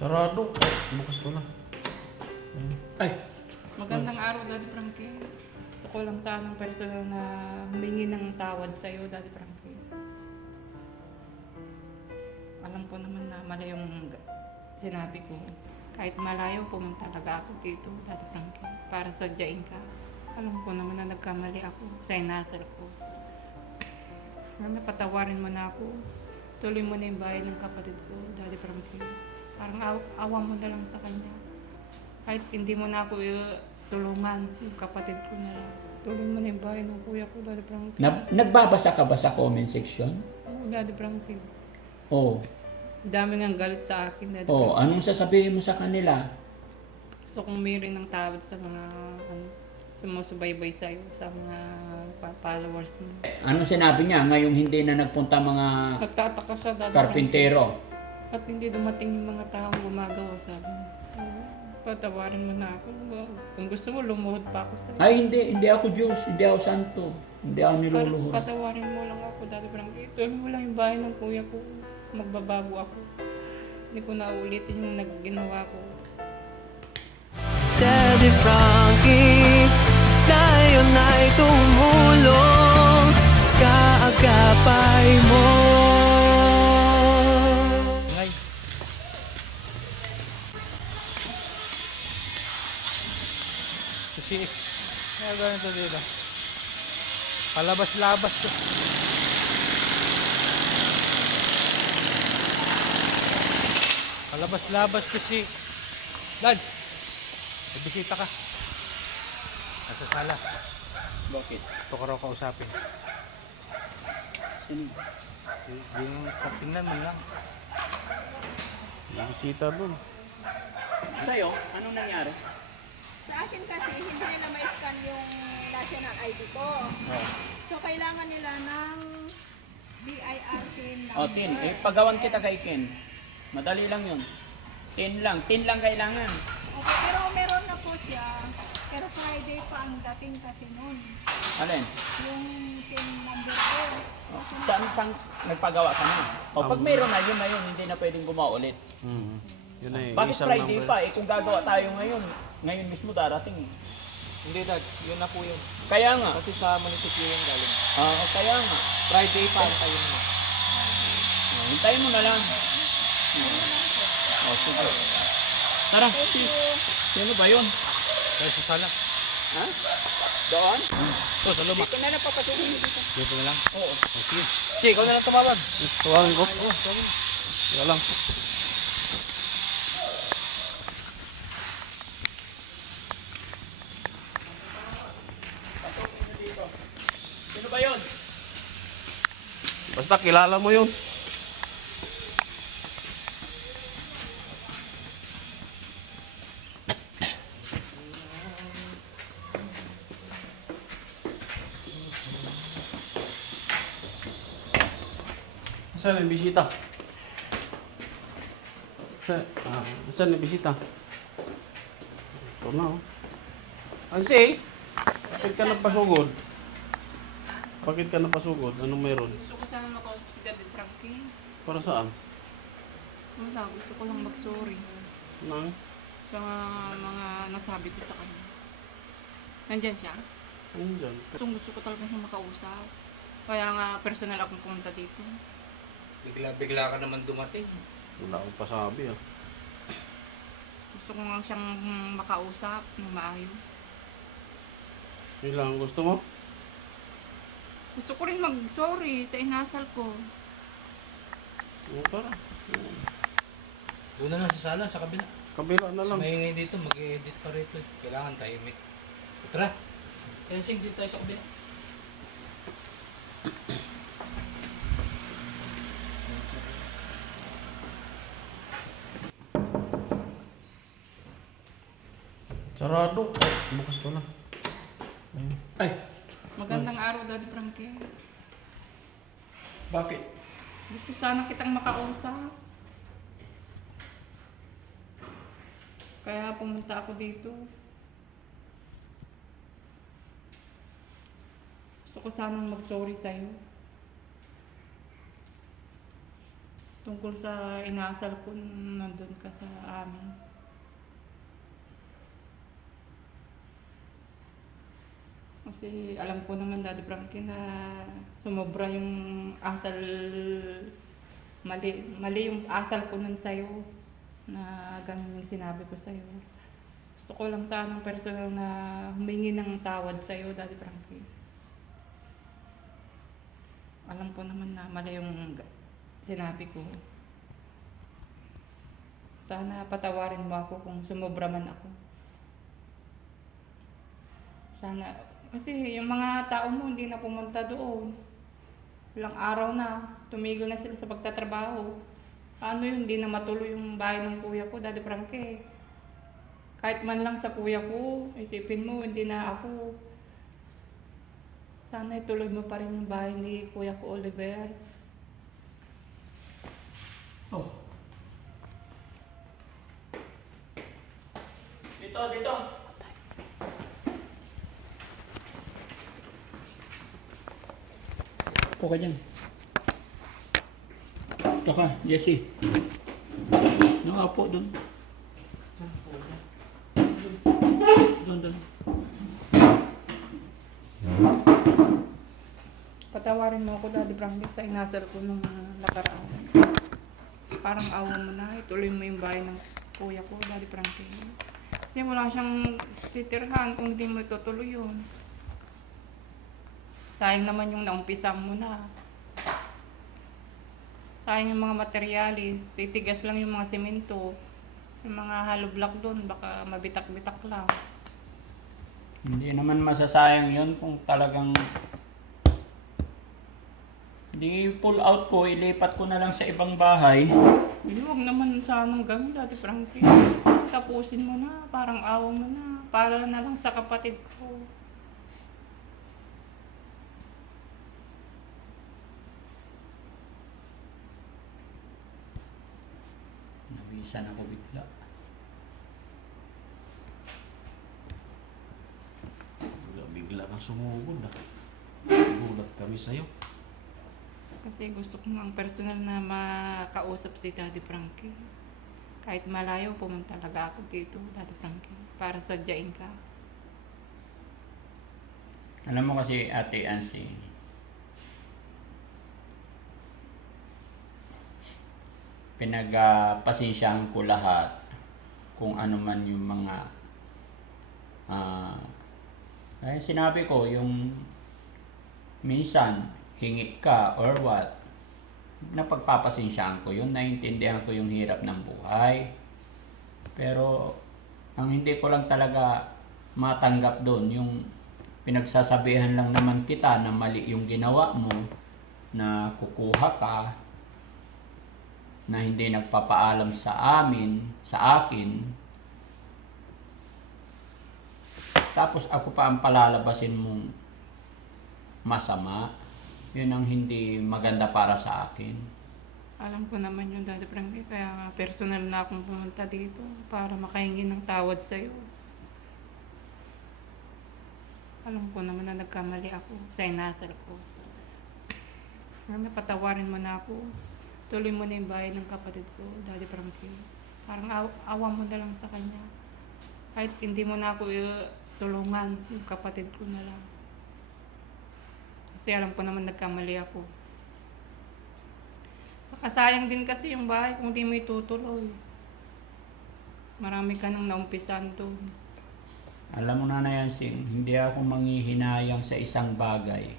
Sarado. Bukas ko na. Ay, Magandang araw, Daddy Frankie. Gusto ko lang sanang personal na humingi ng tawad sa iyo, Daddy Frankie. Alam ko naman na mali yung sinabi ko. Kahit malayo, pumunta talaga ako dito, Daddy Frankie, para sadyain ka. Alam ko naman na nagkamali ako sa inasal ko. Patawarin mo na ako. Tuloy mo na yung bahay ng kapatid ko, Daddy Frankie. Parang awa mo na lang sa kanya. Kahit hindi mo na ako tulungan, yung kapatid ko na lang. Tuloy mo na yung bahay ng kuya ko, Daddy Frankie. nagbabasa ka ba sa comment section? Oo, Daddy Frankie. Oo. Dami nga galit sa akin, Daddy Oh, Frankie. anong sasabihin mo sa kanila? Gusto kong humingi ng tawad sa mga sumusubaybay sa'yo, sa mga followers mo. Anong sinabi niya ngayong hindi na nagpunta mga Nagtataka siya, Daddy Frankie. karpintero? At hindi dumating yung mga taong gumagawa, sabi mo. Patawarin mo na ako. Kung gusto mo, lumuhod pa ako sa'yo. Ay, hindi ako Diyos, hindi ako santo, hindi ako niluluhod. Patawarin mo lang ako, Daddy Frankie. Tuloy mo lang yung bahay ng kuya ko. Magbabago ako. Hindi ko na ulitin yung nagginawa ko. Daddy Frankie, ngayon ay tumulong, kaagapay mo. Ngay. Kasi, kaya ganito dito. Palabas-labas to. Palabas-labas kasi. Lads, may bisita ka. Nasa sala. Bakit? Gusto ko raw kausapin. Yung tingnan mo lang. May bisita dun. Sa'yo, anong nangyari? Sa akin kasi, hindi nila ma-scan yung national ID ko. So, kailangan nila ng BIR PIN number. O, tin. Paggawan kita kay Ken. Madali lang yun. Tin lang kailangan. Okay, pero meron na po siya. Pero Friday pa ang dating kasi nun. Alin? Yung PIN number ko. Saan nagpagawa ka na? O, pag mayroon na yun, hindi na pwedeng gumawa ulit. Yun na Bakit Friday pa? Kung gagawa tayo ngayon mismo darating. Hindi, Dad. Yun na po yun. Kaya nga. Kasi sa munisipyo yun galing. Kaya nga. Friday pa, tayo na. Hintayin mo na lang. Sige. Tara, sino ba yun? Tayo sa sala. Ha? Doon? Ito, sa luma. Dito na napapasukin mo dito. Dito na lang. Oo. Sige. Sige, ikaw na lang tumawag. Tuwagin ko. Oo, tuwagin. Ikaw lang. Sino ba yun? Basta kilala mo yun. Saan yung bisita? Saan yung bisita? Ito na, oh. Ansi, bakit ka napasugod? Bakit ka napasugod? Anong meron? Gusto ko sana makausap si Daddy Frankie. Para saan? Wala, gusto ko lang mag-sorry Nang? sa mga nasabi ko sa kanya. Nandyan siya. Ano dyan? Gusto ko talaga siya makausap. Kaya nga personal akong pumunta dito. Bigla ka naman dumating. Wala akong pasabi, ah. Gusto ko nga siyang makausap ng maayos. Yun lang ang gusto mo? Gusto ko rin mag-sorry sa inasal ko. Tara. Doon na lang sa sala, sa kabila. Kabila na lang. May ingay dito, mag-edit pa rito. Kailangan tahimik. Tara. Kensing dito tayo sa kabila. Sarado. Bukas ko na. Ay, Magandang araw, Daddy Frankie. bakit? Gusto sana kitang makausap. Kaya pumunta ako dito. Gusto ko sanang mag-sorry sa'yo. tungkol sa inaasar ko nung nandun ka sa amin. Kasi alam ko naman, Daddy Frankie, na sumobra yung asal, mali yung asal ko nun sa'yo, na ganun yung sinabi ko sa'yo. Gusto ko lang sanang personal na humingi ng tawad sa'yo, Daddy Frankie. Alam ko naman na mali yung sinabi ko. Sana patawarin mo ako kung sumobra man ako. Sana, kasi yung mga tao mo hindi na pumunta doon. Ilang araw na, tumigil na sila sa pagtatrabaho. Ano yun, hindi na matuloy yung bahay ng kuya ko, Daddy Frankie. Kahit man lang sa kuya ko, isipin mo, hindi na ako. Sana ituloy mo pa rin yung bahay ni kuya ko, Oliver. Oh. Dito. Upo ka dyan. Ito ka, Jesse. Nakaupo doon. Doon. Patawarin mo ako, Daddy Frankie, sa inasal ko nung nakaraan. Parang awa mo na, ituloy mo yung bahay ng kuya ko, Daddy Frankie. Kasi wala siyang titirhan kung hindi mo itutuloy yun. Sayang naman yung naumpisang mo na. Sayang yung mga materialis, titigas lang yung mga semento. Yung mga hollow block doon, baka mabitak-bitak lang. Hindi naman masasayang yun kung talagang di pull out ko, ilipat ko na lang sa ibang bahay. Hindi, huwag naman sanang gano'n, Daddy Frankie. Tapusin mo na, parang awa mo na. Para na lang sa kapatid ko. Nawisan ako bigla. Bigla kang sumugod na. Gulat kami sa'yo. Kasi gusto ko ng personal na makausap si Daddy Frankie. Kahit malayo, pumunta talaga ako dito, Daddy Frankie, para sadyain ka. Alam mo kasi, Ate Ansi, pinagpasensyahan ko lahat kung ano man yung mga sinabi ko, yung minsan hingi ka or what, napagpapasensyahan ko yun, naiintindihan ko yung hirap ng buhay. Pero ang hindi ko lang talaga matanggap doon, yung pinagsasabihan lang naman kita na mali yung ginawa mo, na kukuha ka, na hindi nagpapaalam sa akin, tapos ako pa ang palalabasin mong masama. Yun ang hindi maganda para sa akin. Alam ko naman yung Daddy Frankie, kaya nga personal na akong pumunta dito para makahingi ng tawad sa'yo. Alam ko naman na nagkamali ako sa inasal ko. Napatawarin mo na ako. Tuloy mo na yung bahay ng kapatid ko, Daddy Frankie. Parang awa mo na lang sa kanya. Kahit hindi mo na ako tulungan, yung kapatid ko na lang. Kasi alam ko naman nagkamali ako. Saka sayang din kasi yung bahay kung di mo itutuloy. Marami ka nang naumpisan doon. Alam mo na yan, Sing, hindi ako manghihinayang sa isang bagay.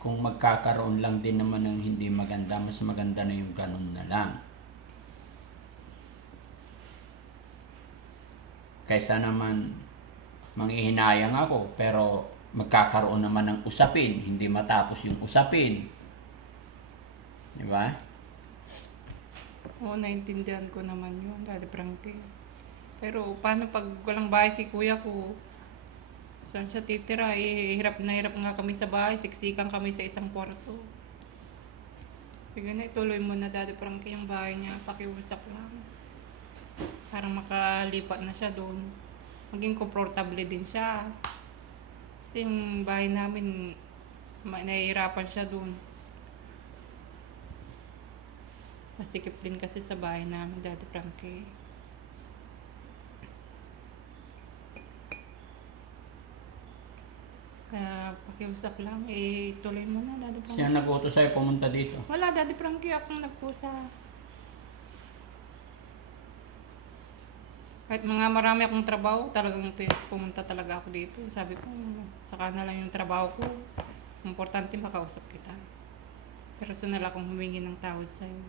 Kung magkakaroon lang din naman ng hindi maganda, mas maganda na yung ganun na lang. Kaysa naman manghihinayang ako, pero magkakaroon naman ng usapin, hindi matapos yung usapin. Di ba? Oo, naintindihan ko naman yun, Daddy Frankie. Pero paano pag walang bahay si kuya ko? Saan siya titira? Hirap na hirap nga kami sa bahay, siksikan kami sa isang kwarto. Sige na, ituloy mo na, Daddy Frankie, yung bahay niya, pakiusap lang. Parang makalipat na siya doon. Maging komportable din siya. Kasi yung bahay namin, nahihirapan siya doon. Masikip din kasi sa bahay namin, Daddy Frankie. Kaya pakiusap lang, tuloy mo na, Daddy Frankie. Siya nag-utos sa'yo pumunta dito. Wala, Daddy Frankie, akong nagpusa. Kahit mga marami akong trabaho, talagang pumunta talaga ako dito. Sabi ko, saka na lang yung trabaho ko. Importante makausap kita. Personal akong humingi ng tawad sa'yo.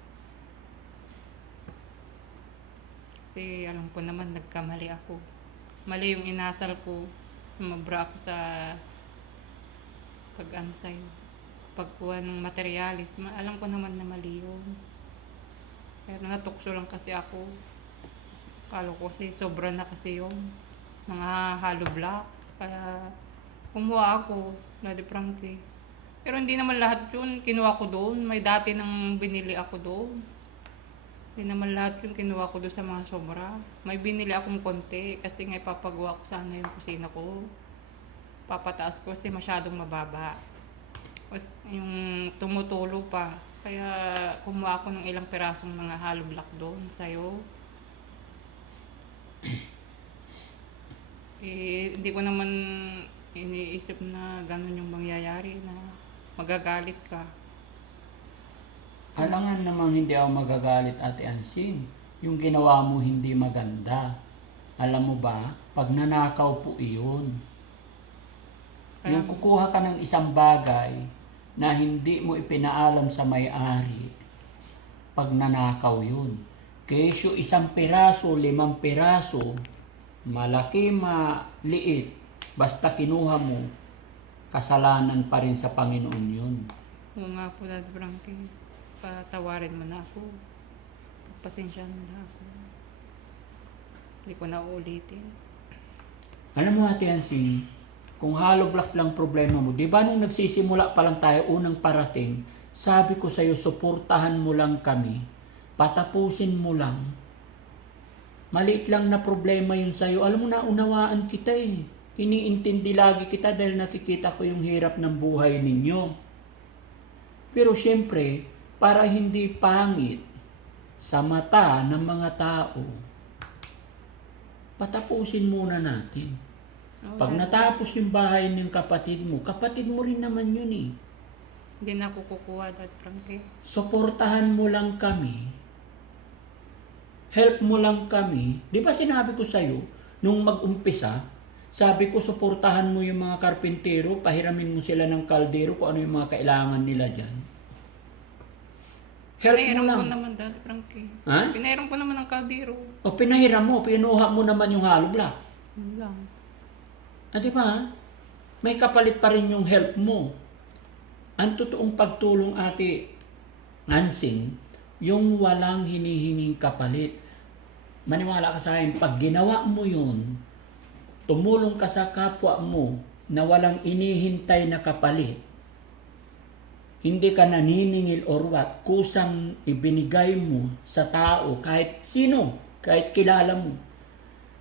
Kasi alam ko naman, nagkamali ako. Mali yung inasal ko. Sumobra ako sa pag-ano sa'yo. Pagkuha ng materialis. Alam ko naman na mali yun. Pero natukso lang kasi ako. Kala ko kasi sobra na kasi yung mga hollow block. Kaya kumuha ako, Daddy Frankie. Pero hindi naman lahat yun kinuha ko doon. May dati nang binili ako doon. Hindi naman lahat yung kinuha ko doon sa mga sobra. May binili akong konti kasi nga ipapagawa ko sana yung kusina ko. Papataas ko kasi masyadong mababa. Tapos yung tumutulo pa. Kaya kumuha ako ng ilang pirasong mga hollow block doon sa'yo. Hindi ko naman iniisip na ganun yung mangyayari na magagalit ka. Alangan namang hindi ako magagalit, Ate Ansing. Yung ginawa mo hindi maganda. Alam mo ba, pag nanakaw po iyon. Yung kukuha ka ng isang bagay na hindi mo ipinaalam sa may-ari, pag nanakaw yun. Kesyo 1 piraso, 5 piraso, malaki, maliit, basta kinuha mo, kasalanan pa rin sa Panginoon yun. Oo nga po, Daddy Frankie. Patawarin mo na ako. Pagpasensyahan mo na ako. Hindi ko na uulitin. Alam mo, Ate Hansing, kung hollow blocks lang problema mo, di ba nung nagsisimula pa lang tayo unang parating, sabi ko sa'yo, suportahan mo lang kami, patapusin mo lang. Maliit lang na problema yun sa'yo. Alam mo na, unawaan kita eh. Iniintindi lagi kita dahil nakikita ko yung hirap ng buhay ninyo. Pero syempre, para hindi pangit sa mata ng mga tao, patapusin muna natin. Pag natapos yung bahay ng kapatid mo rin naman yun eh. Hindi na ako kukuha, Daddy Frankie. Suportahan mo lang kami. Help mo lang kami. Di ba sinabi ko sa'yo, nung mag-umpisa, sabi ko, suportahan mo yung mga karpintero, pahiramin mo sila ng kaldero kung ano yung mga kailangan nila dyan. Help mo Pinahiram lang. ko naman, Daddy Frankie. Ha? Pinahiram ko naman ng kaldero. O pinahiram mo, pinuha mo naman yung hollow block. Yun lang. Di ba? May kapalit pa rin yung help mo. Ang totoong pagtulong, Ate Hansing, yung walang hinihinging kapalit. Maniwala ka sa akin, pag ginawa mo yun, tumulong ka sa kapwa mo na walang inihintay na kapalit, hindi ka naniningil or what, kusang ibinigay mo sa tao, kahit sino, kahit kilala mo,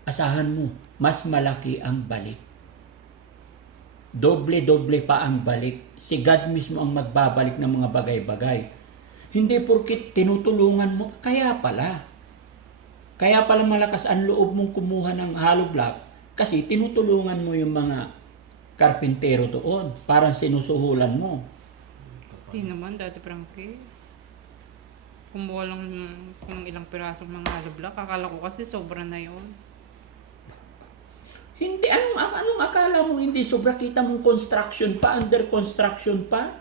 asahan mo, mas malaki ang balik. Doble-doble pa ang balik. Si God mismo ang magbabalik ng mga bagay-bagay. Hindi porkit tinutulungan mo, kaya pala malakas ang loob mong kumuha ng hollow block kasi tinutulungan mo yung mga karpintero doon. Parang sinusuhulan mo. Hindi naman, Daddy Frankie. Kumuha lang ng ilang pirasong mga hollow block. Akala ko kasi sobra na yun. Hindi, anong akala mo hindi sobra? Kita mong construction pa, under construction pa.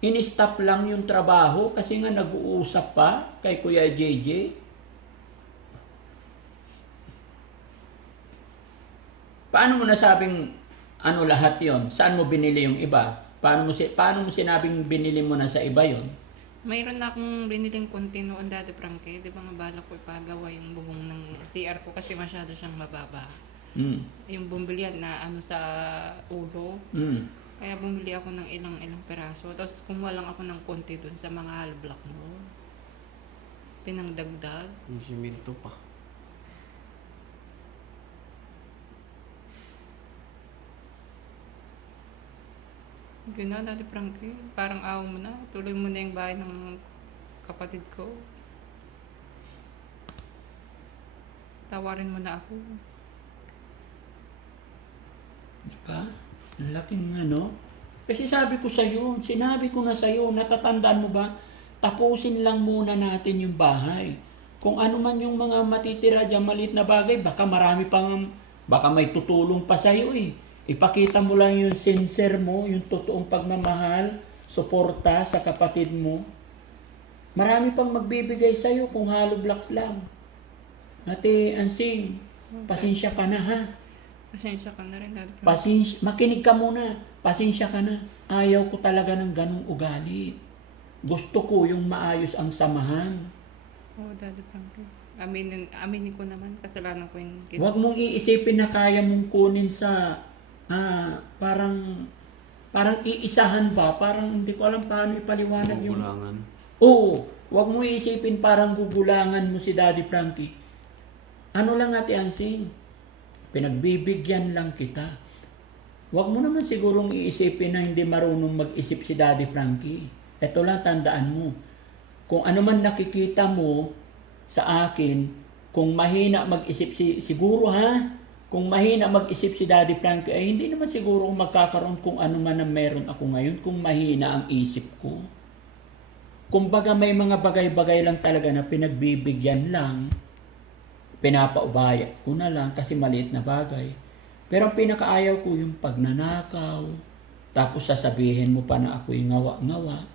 In-stop lang yung trabaho kasi nga nag-uusap pa kay Kuya JJ. Paano mo nasabing lahat yon? Saan mo binili yung iba? Paano mo sinabing binili mo na sa iba yon? Mayroon na akong biniling konti noon, Daddy Frankie. Di ba nga balak ko ipagawa yung bubong ng CR ko kasi masyado siyang mababa. Yung bumbilihan na sa ulo. Kaya bumili ako ng ilang peraso. Tapos kumuha lang ako ng konti dun sa mga hollow block mo. Pinangdagdag. Yung siminto pa. Gano'n, Daddy Frankie. Parang awa mo na. Tuloy mo na yung bahay ng kapatid ko. Tawarin mo na ako. Diba? Ang laking ano. Kasi sabi ko sa'yo, sinabi ko na sa'yo, natatandaan mo ba? Tapusin lang muna natin yung bahay. Kung ano man yung mga matitira dyan, maliit na bagay, baka marami pang, baka may tutulong pa sa'yo eh. Ipakita mo lang yung sincere mo, yung totoong pagmamahal, suporta sa kapatid mo. Marami pang magbibigay sa'yo kung hollow blocks lang. Ate Ansing, pasensya ka na ha. Pasensya ka na rin, Daddy Frankie. Pasensya, makinig ka muna. Pasensya ka na. Ayaw ko talaga ng ganong ugali. Gusto ko yung maayos ang samahan. Oo, Daddy Frankie. Aminin ko naman, kasalanan ko yung Huwag mong iisipin na kaya mong kunin sa parang iisahan ba? Parang hindi ko alam paano ipaliwanag yung... Gugulangan. Oo. Huwag mo iisipin parang gugulangan mo si Daddy Frankie. Ano lang Ate Ansing? Pinagbibigyan lang kita. Huwag mo naman sigurong iisipin na hindi marunong mag-isip si Daddy Frankie. Ito lang tandaan mo. Kung ano man nakikita mo sa akin, kung mahina mag-isip siguro ha, kung mahina mag-isip si Daddy Frankie, ay hindi naman siguro magkakaroon kung ano man ang meron ako ngayon kung mahina ang isip ko. Kumbaga may mga bagay-bagay lang talaga na pinagbibigyan lang, pinapaubaya ko na lang kasi maliit na bagay. Pero ang pinakaayaw ko yung pagnanakaw, tapos sasabihin mo pa na ako'y ngawa-ngawa.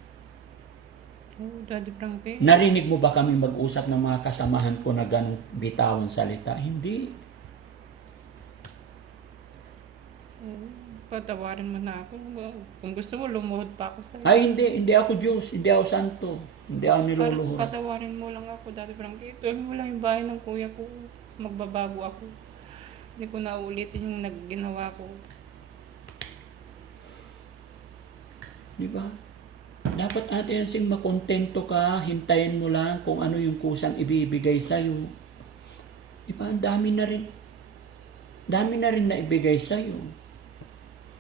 Oo, Daddy Frankie. Narinig mo ba kami mag-usap ng mga kasamahan ko na ganong bitawan salita? Hindi. Oo, patawarin mo na ako. Kung gusto mo, lumuhod pa ako sa'yo. Ay hindi ako Diyos, hindi ako santo, hindi ako niluluhod. Patawarin mo lang ako, Daddy Frankie. Tuloy mo lang yung bahay ng kuya ko. Magbabago ako. Hindi ko na ulitin yung nagginawa ko. Di ba? Dapat natin sing makontento ka, hintayin mo lang kung ano yung kusang ibibigay sa'yo. Di ba? Ang dami na rin na ibigay sa'yo.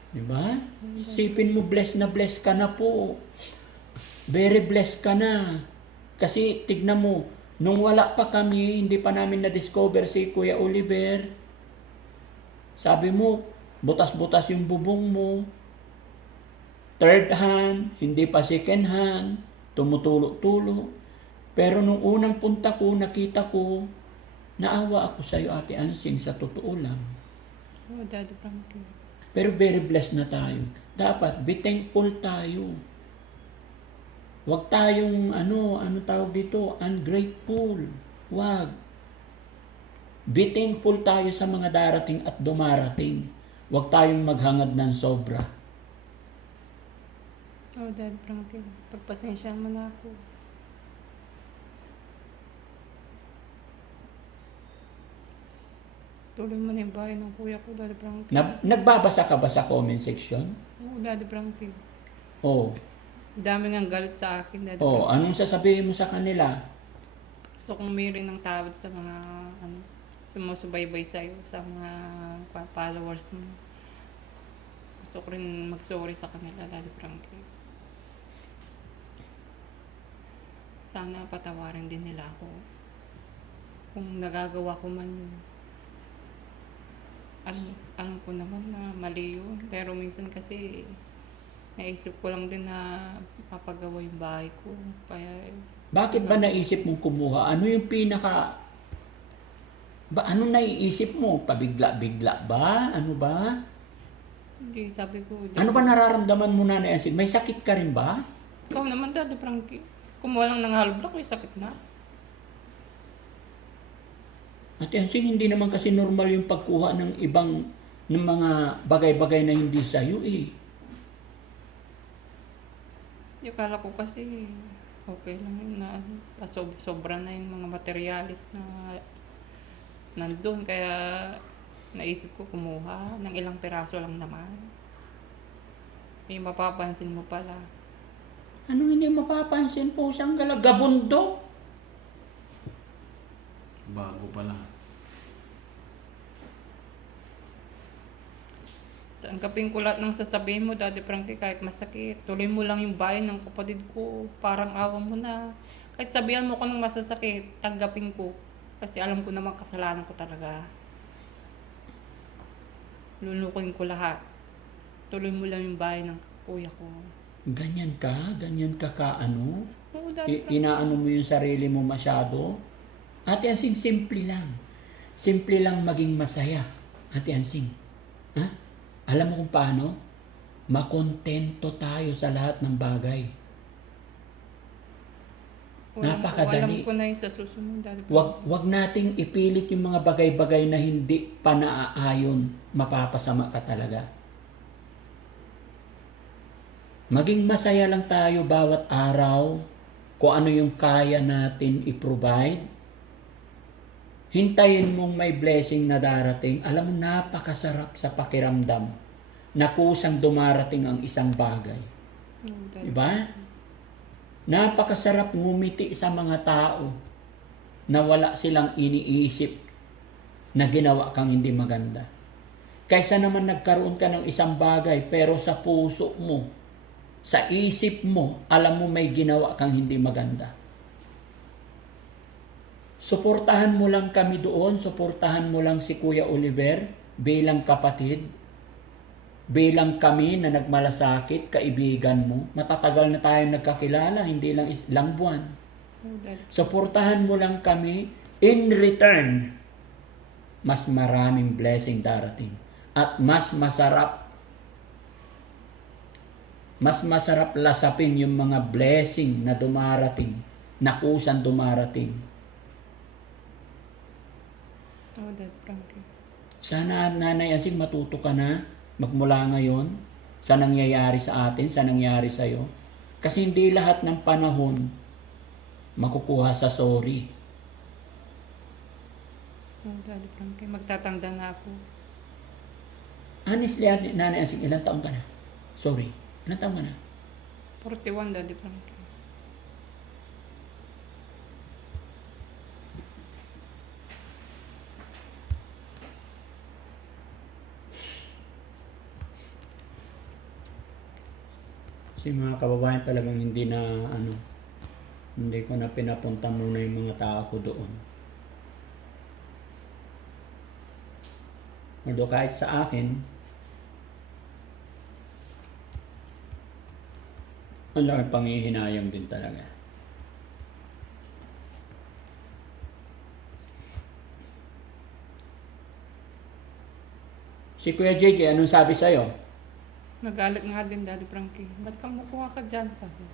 Di ba? Sipin mo, blessed ka na po. Very blessed ka na. Kasi tignan mo, nung wala pa kami, hindi pa namin na-discover si Kuya Oliver. Sabi mo, butas-butas yung bubong mo. Third hand, hindi pa second hand, tumutulo-tulo. Pero nung unang punta ko, nakita ko, naawa ako sa iyo, Ate Ansing, sa totoo lang. Oo, Daddy Frankie. Pero very blessed na tayo. Dapat, be thankful tayo. Huwag tayong, ano tawag dito, ungrateful. Huwag. Be thankful tayo sa mga darating at dumarating. Huwag tayong maghangad ng sobra. Oo, Daddy Frankie. Pagpasensyahan mo na ako. Tuloy mo na yung bahay ng kuya ko, Daddy Frankie. Nagbabasa ka ba sa comment section? Oo, Daddy Frankie. Oo. Dami nga galit sa akin, Daddy Oh, Frankie. anong sasabihin mo sa kanila? Gusto kong mayroon ng tawad sa mga sumusubaybay sa'yo, sa mga followers mo. Gusto ko rin mag-sorry sa kanila, Daddy Frankie. Sana patawarin din nila ako. Kung nagagawa ko man yun. Alam ko naman na mali yun. Pero minsan kasi naisip ko lang din na papagawa yung bahay ko. Kaya Bakit ba naisip mong kumuha? Ano yung ano naiisip mo? Pabigla-bigla ba? Ano ba? hindi, sabi ko, Ano ba nararamdaman mo na Ansing? May sakit ka rin ba? ikaw naman, Daddy Frankie. Kumuha lang ng hollow block, may sakit na. Ate Ansing, hindi naman kasi normal yung pagkuha ng mga bagay-bagay na hindi sa'yo eh. Yung kala ko kasi okay lang yun na sobra na yung mga materialis na nandun. Kaya naisip ko kumuha ng ilang peraso lang naman. May mapapansin mo pala. Anong hindi mapapansin po siyang galagabundo? Bago pala. Tanggapin ko lahat ng sasabihin mo, Daddy Frankie, kahit masakit. Tuloy mo lang yung bayan ng kapatid ko. Parang awa mo na. Kahit sabihan mo ko ng masasakit, tanggapin ko. Kasi alam ko naman kasalanan ko talaga. Lulukuin ko lahat. Tuloy mo lang yung bahay ng kuya ko. Ganyan ka kaano? Oo, Daddy Frankie. Inaano mo yung sarili mo masyado? Ate Hansing, simple lang. Simple lang maging masaya. Ate Hansing. Ha? Alam mo kung paano? Makontento tayo sa lahat ng bagay. Napakadali. Alam ko na yung sa susunod, Daddy Frankie. Wag nating ipilit yung mga bagay-bagay na hindi pa naaayon. Mapapasama ka talaga. Maging masaya lang tayo bawat araw kung ano yung kaya natin i-provide. Hintayin mong may blessing na darating. Alam mo, napakasarap sa pakiramdam na kusang dumarating ang isang bagay. Oo, Daddy. Diba? Napakasarap ngumiti sa mga tao na wala silang iniisip na ginawa kang hindi maganda. Kaysa naman nagkaroon ka ng isang bagay pero sa puso mo, sa isip mo, alam mo may ginawa kang hindi maganda. Suportahan mo lang kami doon, suportahan mo lang si Kuya Oliver bilang kapatid, bilang kami na nagmalasakit, kaibigan mo. Matatagal na tayong nagkakilala, hindi lang ilang buwan. Oo, Daddy. Suportahan mo lang kami, in return, mas maraming blessing darating. At mas masarap lasapin yung mga blessing na dumarating, na kusang dumarating. Oo, Daddy Frankie. Sana, Nanay Asing, matuto ka na magmula ngayon sa nangyayari sa atin, sa nangyayari sa'yo. Kasi hindi lahat ng panahon makukuha sa sorry. Oo, Daddy Frankie. Magtatanda na ako. Honestly, Nanay Asing, ilang taon ka na? Sorry, ilang taon ka na? 41, Daddy Frankie. Kasi mga kababayan talagang hindi ko na pinapunta muna yung mga tao ko doon. Although kahit sa akin, ang laki panghihinayang din talaga. Si Kuya JJ, anong sabi sa'yo? Nagalit nga din, Daddy Frankie. Ba't ka mukuha ka dyan, sabi?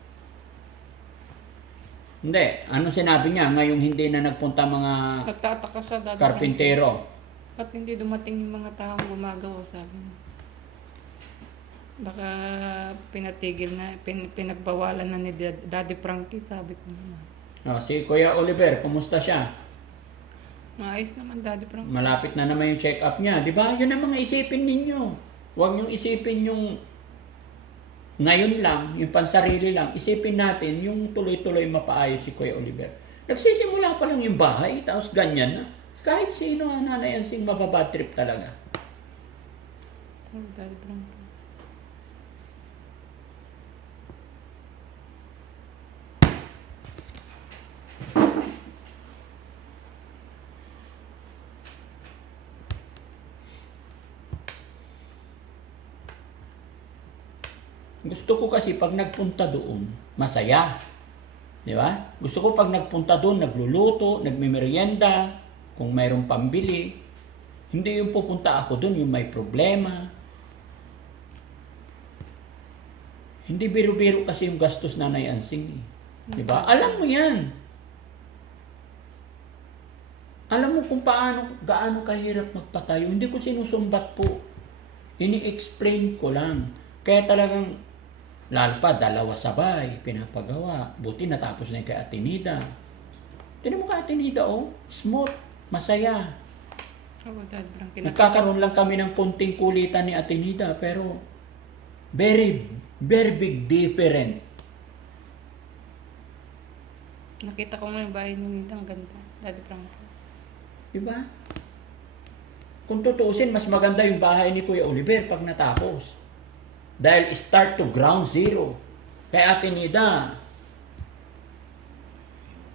Hindi, ano sinabi niya ngayong hindi na nagpunta mga Nagtataka siya, Daddy Frankie. karpintero? Ba't hindi dumating yung mga taong gumagawa, sabi niya. Baka pinatigil na, pinagbawalan na ni Daddy Frankie, sabi ko naman. Si Kuya Oliver, kumusta siya? Maayos naman, Daddy Frankie. Malapit na naman yung check-up niya. Di ba? Yun ang mga isipin ninyo. Huwag niyong isipin yung ngayon lang, yung pansarili lang. Isipin natin yung tuloy-tuloy mapaayos si Kuya Oliver. Nagsisimula pa lang yung bahay, tapos ganyan na. Kahit sino, Nanay Asing, mababad trip talaga. Oh, Daddy Frankie. Gusto ko kasi pag nagpunta doon, masaya. Di ba? Gusto ko pag nagpunta doon, nagluluto, nagmimerienda, kung mayroong pambili. Hindi yung pupunta ako doon, yung may problema. Hindi biro-biro kasi yung gastos, Nanay Ansing. Di ba? Alam mo yan. Alam mo kung gaano kahirap magpatayo. Hindi ko sinusumbat po. Ini-explain ko lang. Kaya talagang, lalo pa, dalawa sabay, pinapagawa. Buti natapos na yung kay Atenida. Tinan mo kay Atenida, oh. Smooth, masaya. Oh, Daddy Frankie. Nagkakaroon lang kami ng konting kulitan ni Atenida, pero very, very big different. Nakita ko nga yung bahay ni Nita, ang ganda, Daddy Frankie. Diba? Kung tutuusin, mas maganda yung bahay ni Kuya Oliver pag natapos. Dahil start to ground zero. Kay Atenida,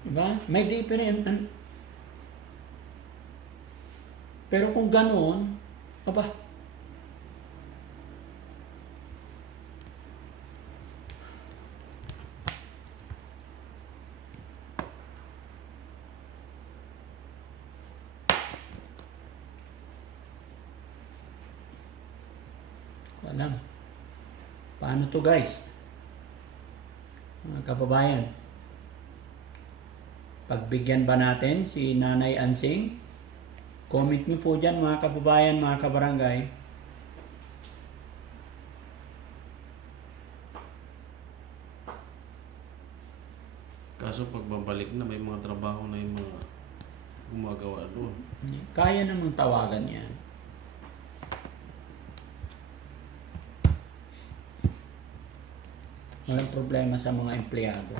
Diba? May different. Pero kung ganoon, aba, alam. Paano to guys? Mga kababayan. Pagbigyan ba natin si Nanay Ansing? Comment nyo po dyan mga kababayan, mga kabarangay. Kaso pagbabalik na, may mga trabaho na yung mga gumagawa doon. Kaya namang tawagan yan. Walang problema sa mga empleyado.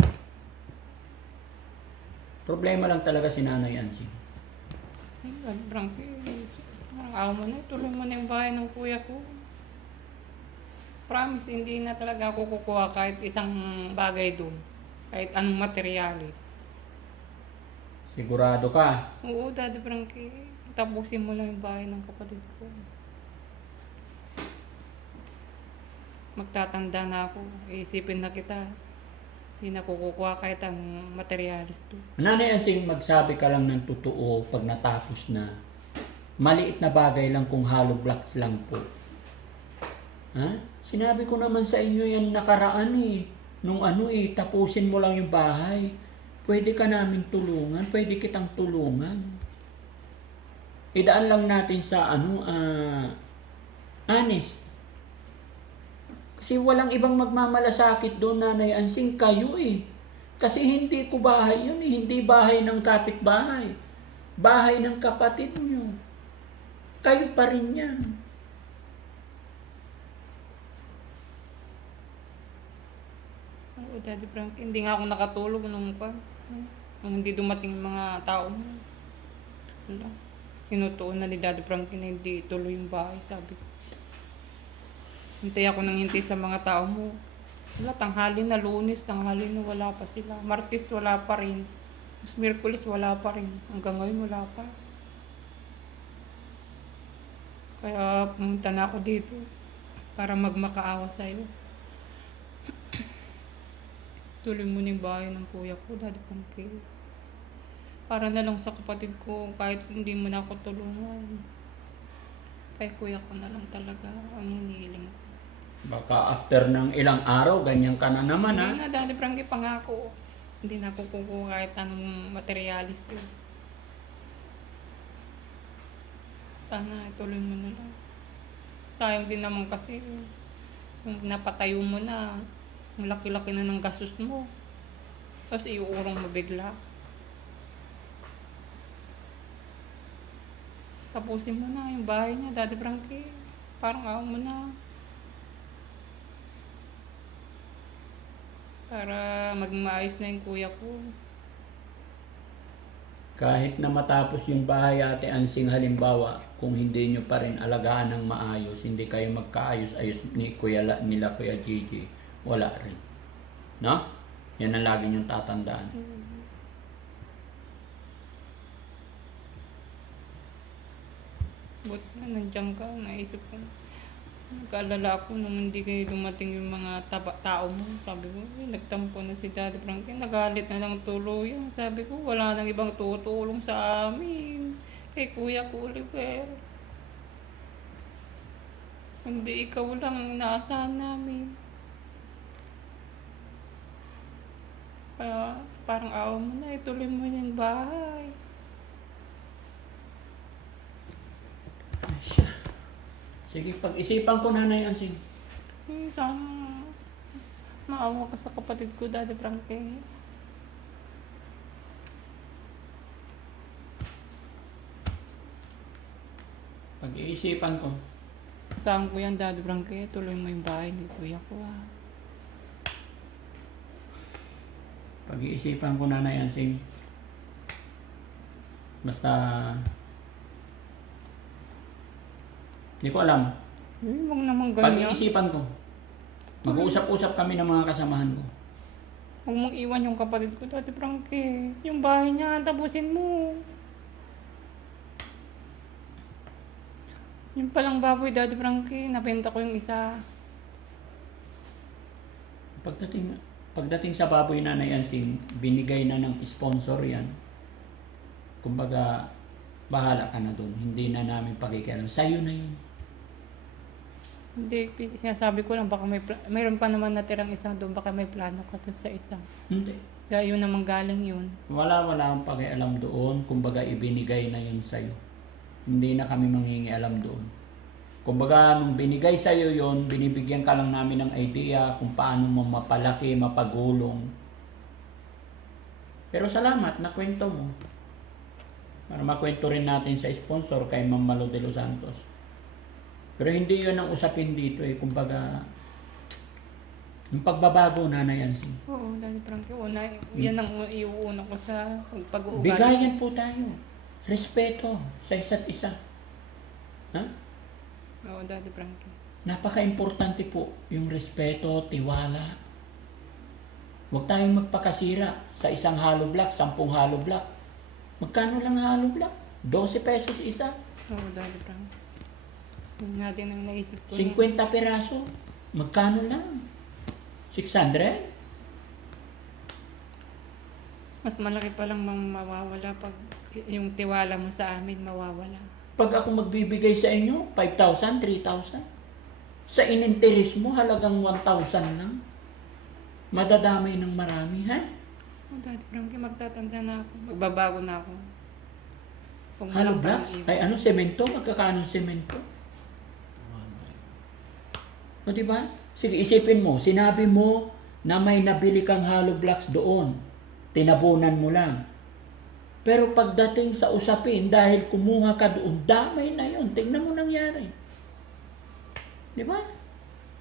Problema lang talaga si Nanay Ansing. Ay, Frankie, parang ayaw mo na, tuloy mo na yung bahay ng kuya ko. Promise, hindi na talaga ako kukuha kahit isang bagay doon. Kahit anong materialis. Sigurado ka? Oo, Daddy Frankie. Tapusin mo lang yung bahay ng kapatid ko. Magtatanda na ako. Iisipin na kita. Hindi na kukuha kahit anong materialis doon. Nanay Ansing, magsabi ka lang ng totoo pag natapos na. Maliit na bagay lang kung hollow blocks lang po. Ha? Sinabi ko naman sa inyo yan nakaraan eh. Nung tapusin mo lang yung bahay. Pwede ka namin tulungan, pwede kitang tulungan. Idaan lang natin sa honest. Kasi walang ibang magmamalasakit doon, Nanay Ansing, kayo eh. Kasi hindi ko bahay yun eh, hindi bahay ng kapitbahay. Bahay ng kapatid nyo. Kayo pa rin yan. Oo, Daddy Frank, hindi nga ako nakatulog nung hindi dumating yung mga tao mo. Wala. Tinutuon na ni Daddy Frank na hindi tuloy yung bahay, sabi ko. Hintay ako nang hintay sa mga tao mo. Wala, tanghali na Lunes, tanghali na wala pa sila. Martes wala pa rin. Miyerkules wala pa rin. Hanggang ngayon wala pa. Kaya pumunta na ako dito para magmakaawa sa'yo. Tuloy mo na yung bahay ng kuya ko, Daddy Frankie. Para na lang sa kapatid ko, kahit hindi mo na ako tulungan. Kay kuya ko na lang talaga ang hinihiling ko. Baka after ng ilang araw, ganyan ka na naman ha. Hindi na, Daddy Frankie, pangako. Hindi na ako kukuha kahit anong materialis doon. Sana ituloy mo na lang. Sayang din naman kasi yung napatayo mo na, ang laki-laki na ng gastos mo. Tapos iuurong mo bigla. Tapusin mo na yung bahay niya, Daddy Frankie. Parang ayaw mo na. Para maging maayos na yung kuya ko. Kahit na matapos yung bahay, Ate Ansing, halimbawa, kung hindi nyo pa rin alagaan ng maayos, hindi kayo magkaayos-ayos nila Kuya Gigi, wala rin. No? Yan ang lagi nyong tatandaan. Buti na nandiyan ka, naisip ko. Nag-alala ako nung hindi kayo dumating yung mga tao mo. Sabi ko, nagtampo na si Daddy Frankie. Nagalit na lang tuluyan. Sabi ko, wala nang ibang tutulong sa amin. Kay Kuya ko, Oliver. Hindi ikaw lang ang inaasahan namin. Kaya parang awa mo na, ituloy mo yung bahay. Sige, pag-isipan ko, Nanay Ansing. Sana maawa ka sa kapatid ko, Daddy Frankie. Pag-iisipan ko. Saan ko yan, Daddy Frankie? Tuloy mo yung bahay ni Kuya ko, ha? Pag-iisipan ko, Nanay Ansing. Basta hindi ko alam. Huwag naman ganyan. Pag-iisipan ko. Mag-uusap-usap kami ng mga kasamahan ko. Huwag mong iwan yung kapatid ko, Daddy Frankie. Yung bahay niya, tapusin mo. Yung palang baboy, Daddy Frankie, nabenta ko yung isa. Pagdating sa baboy, Nanay Ansing, binigay na ng sponsor yan. Kumbaga, bahala ka na doon. Hindi na namin pakikialam. Sa'yo na yun. Hindi, sinasabi ko lang, baka mayroon pa naman natirang isang doon, baka may plano ka dun sa isa. Hindi. Kaya yun naman galing yun. Wala akong pakialam doon. Kumbaga, ibinigay na yun sa'yo. Hindi na kami mangingialam doon. Kumbaga, nung binigay sa'yo yun, binibigyan ka lang namin ng idea kung paano mo mapalaki, mapagulong. Pero salamat, nakwento mo. Para makwento rin natin sa sponsor kay Ma'am Malo de los Santos. Pero hindi yun ang usapin dito eh. Kumbaga, yung pagbabago, Nanay Ansing. Oo, Daddy Frankie, yan ang iuuna ko sa pag-uugali. Bigayan po tayo. Respeto sa isa't isa. Ha? Oo, Daddy Frankie. Napaka-importante po yung respeto, tiwala. Huwag tayong magpakasira sa isang hollow block, 10 hollow block. Magkano lang hollow block? 12 pesos isa. Oo, Daddy Frankie. Yun natin ang naisip ko. 50 peraso. Magkano lang? 600? Mas malaki pa lang mawawala pag yung tiwala mo sa amin mawawala. Pag ako magbibigay sa inyo, 5,000, 3,000. Sa ininteres mo, halagang 1,000 lang. Madadamay ng marami, ha? Oh, Daddy Frankie, magtatanda na ako. Magbabago na ako. Kung Hollow walang blocks? pag-iwan. Ay ano, semento? Magkakano semento? 200. O diba? Sige, isipin mo. Sinabi mo na may nabili kang hollow blocks doon. Tinabunan mo lang. Pero pagdating sa usapin, dahil kumuha ka doon, damay na yun. Tingnan mo nangyari. Diba?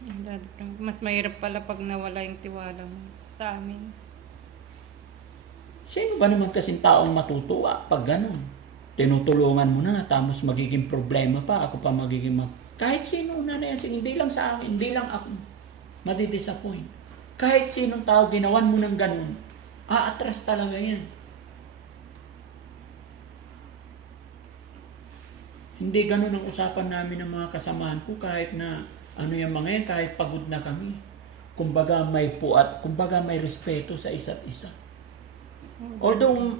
Daddy Frankie, mas mahirap pala pag nawala yung tiwala mo sa amin. Sino ba naman kasing taong matutuwa pag ganun? Tinutulungan mo na, tapos magiging problema pa, ako pa magiging kahit sino na yan, hindi lang sa akin, hindi lang ako madidisappoint. Kahit sinong tao ginawan mo ng ganun, aatras talaga yan. Hindi ganun ang usapan namin ng mga kasamahan ko kahit na ano yung mga yan, kahit pagod na kami. Kumbaga may puat, kumbaga may respeto sa isa't isa. Although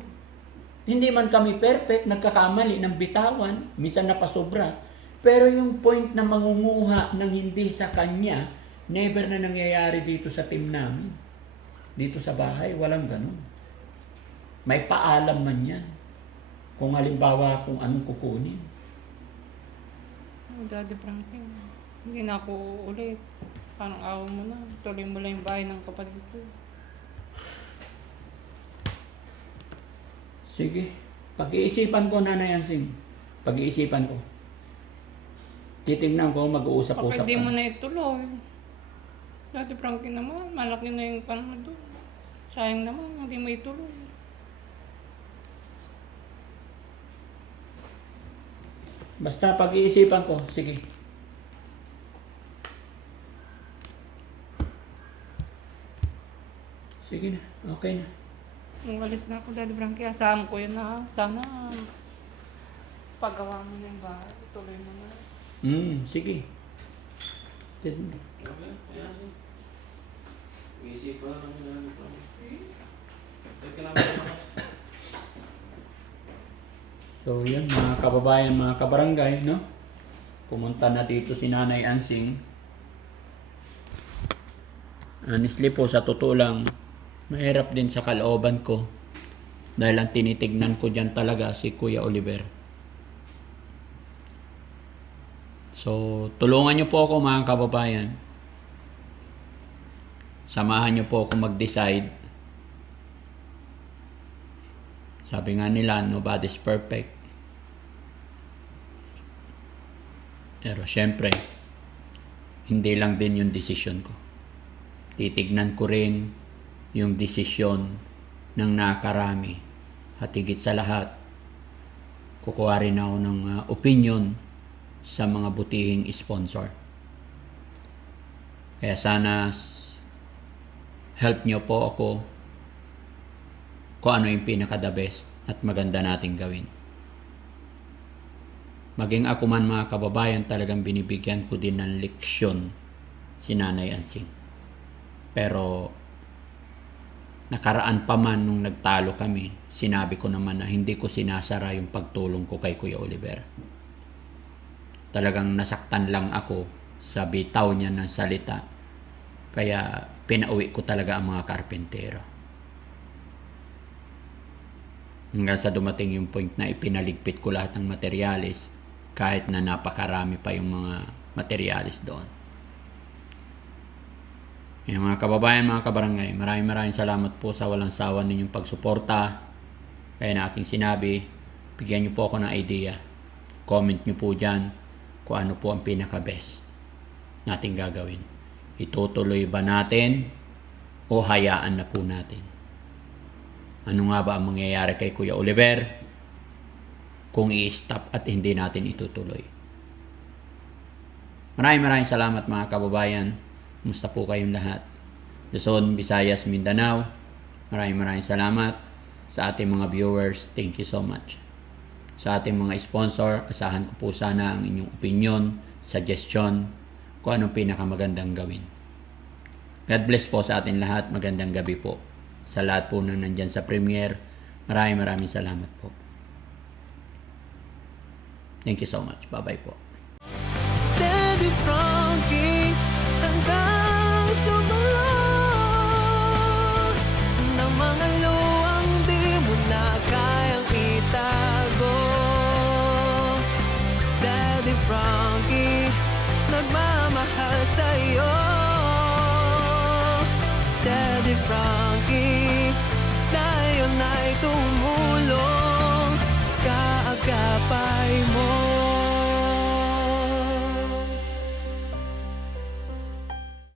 hindi man kami perfect, nagkakamali ng bitawan, minsan napasobra, pero yung point na mangunguha ng hindi sa kanya, never na nangyayari dito sa team namin. Dito sa bahay, walang ganun. May paalam man yan. Kung halimbawa kung anong kukunin. Oh, Daddy Frankie, hindi na ako ulit. Parang awa mo na. Tuloy mo lang yung bahay ng kapatid ko. Sige. Pag-iisipan ko, Nanay Ansing. Pag-iisipan ko. Titignan ko, mag-uusap-usap Baka hindi mo kami. na ituloy. Daddy Frankie naman, malaki na yung panahon doon. Sayang naman, hindi mo ituloy. Basta pag-iisipan ko, sige. Sige na, okay na. Nung alis na ako, Daddy Frankie, asahan ko yun na. Sana paggawa mo na yung bahay, tuloy mo na. Sige. Okay, kaya siya. Iisip pa lang yung kailangan. So yun, mga kababayan, mga kabarangay, no? Pumunta na dito si Nanay Ansing. Honestly po, sa totoo lang, mahirap din sa kalooban ko. Dahil ang tinitignan ko dyan talaga si Kuya Oliver. So, tulungan niyo po ako mga kababayan. Samahan niyo po ako mag-decide. Sabi nga nila, nobody's perfect. Pero syempre, hindi lang din yung desisyon ko. Titignan ko rin yung desisyon ng nakarami. At higit sa lahat, kukuha rin ako ng opinion sa mga butihing sponsor. Kaya sana help nyo po ako kung ano yung pinaka-the best at maganda nating gawin. Maging ako man mga kababayan, talagang binibigyan ko din ng leksyon si Nanay Ansing. Pero nakaraan pa man nung nagtalo kami, sinabi ko naman na hindi ko sinasara yung pagtulong ko kay Kuya Oliver. Talagang nasaktan lang ako sa bitaw niya ng salita. Kaya pinauwi ko talaga ang mga karpentero. Hanggang sa dumating yung point na ipinaligpit ko lahat ng materyales kahit na napakarami pa yung mga materyales doon. Yung mga kababayan, mga kabarangay, maraming salamat po sa walang sawa ninyong pagsuporta. Kaya na aking sinabi, bigyan niyo po ako ng idea. Comment niyo po dyan kung ano po ang pinaka-best nating gagawin. Itutuloy ba natin o hayaan na po natin? Ano nga ba ang mangyayari kay Kuya Oliver kung i-stop at hindi natin itutuloy? Maraming salamat mga kababayan. Kumusta po kayong lahat? Luzon, Visayas, Mindanao. Maraming salamat sa ating mga viewers. Thank you so much. Sa ating mga sponsor, asahan ko po sana ang inyong opinion, suggestion, kung anong pinakamagandang gawin. God bless po sa ating lahat. Magandang gabi po. Sa lahat po na nandyan sa premiere, maraming salamat po. Thank you so much. Bye-bye po. Daddy Frankie, hanggang sa